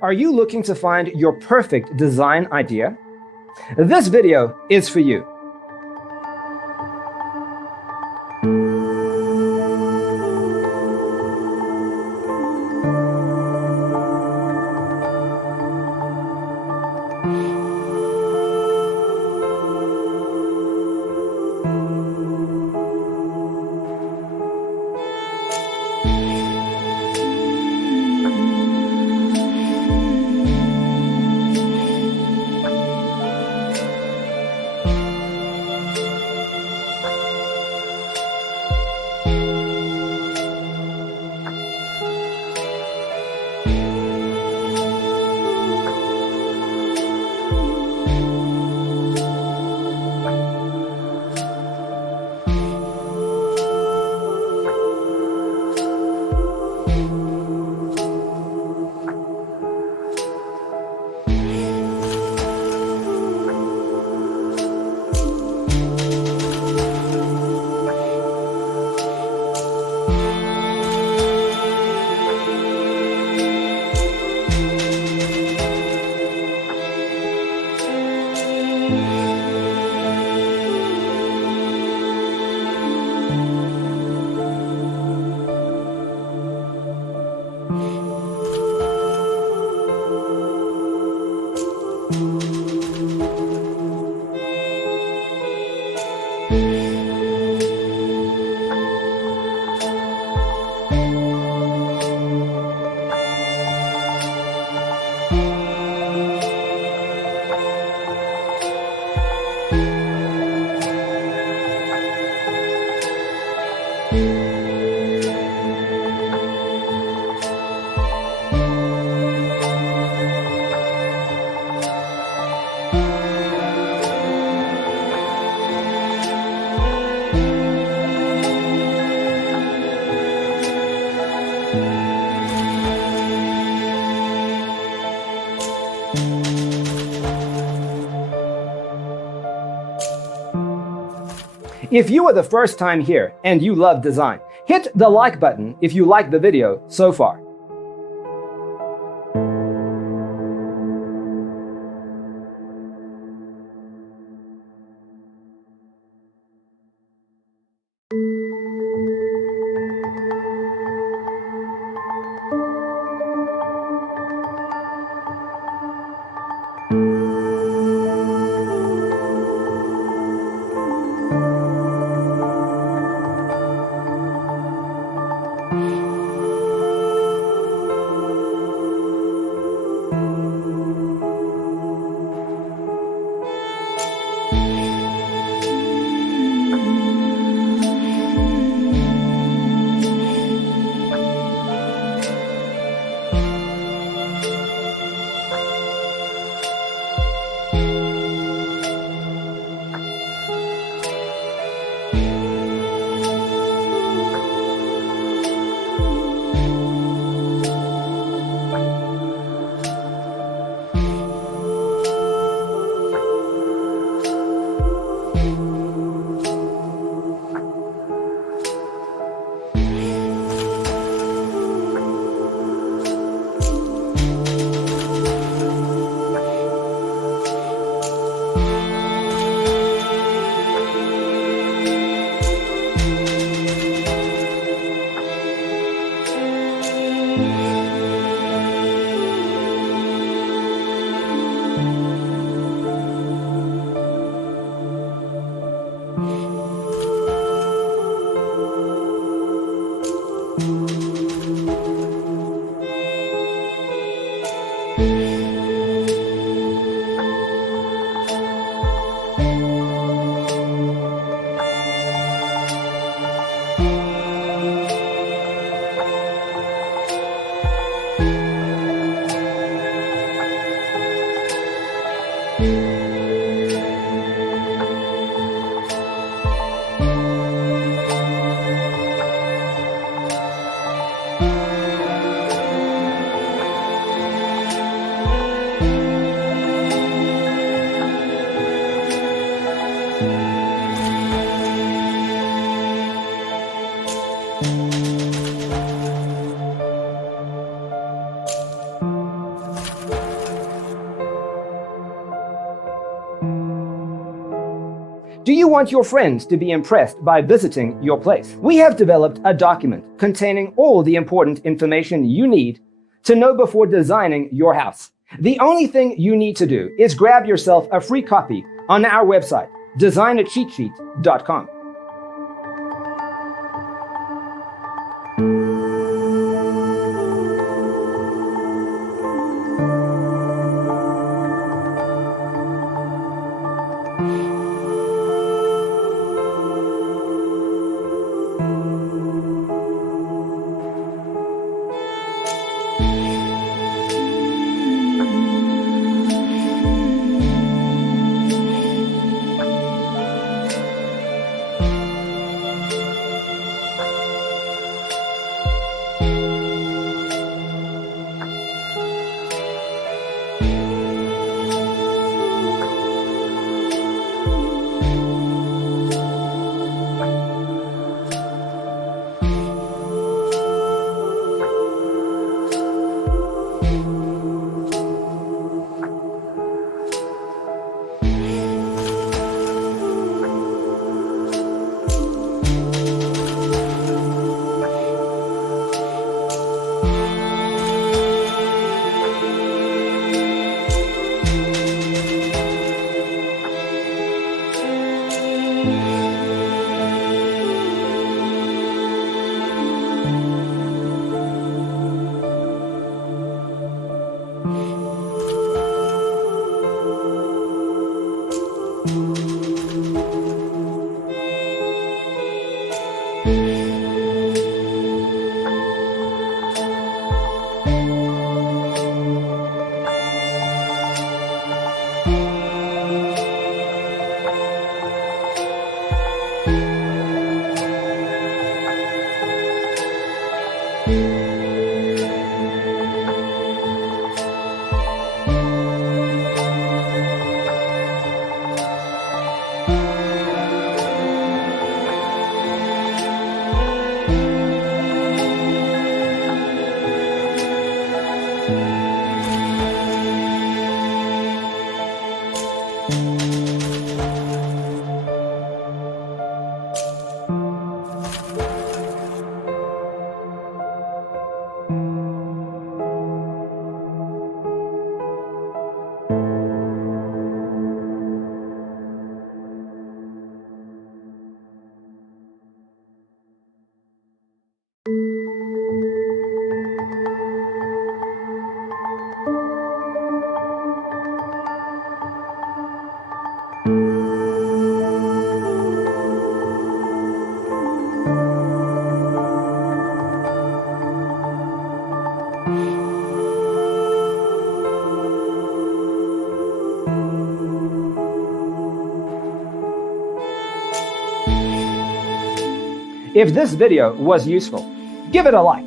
Are you looking to find your perfect design idea? This video is for you. If you are the first time here and you love design, hit the like button if you like the video so far. Do you want your friends to be impressed by visiting your place? We have developed a document containing all the important information you need to know before designing your house. The only thing you need to do is grab yourself a free copy on our website, designacheatsheet.com. If this video was useful, give it a like.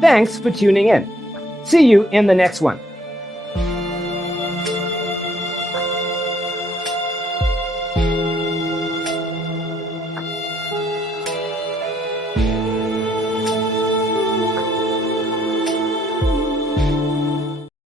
Thanks for tuning in. See you in the next one.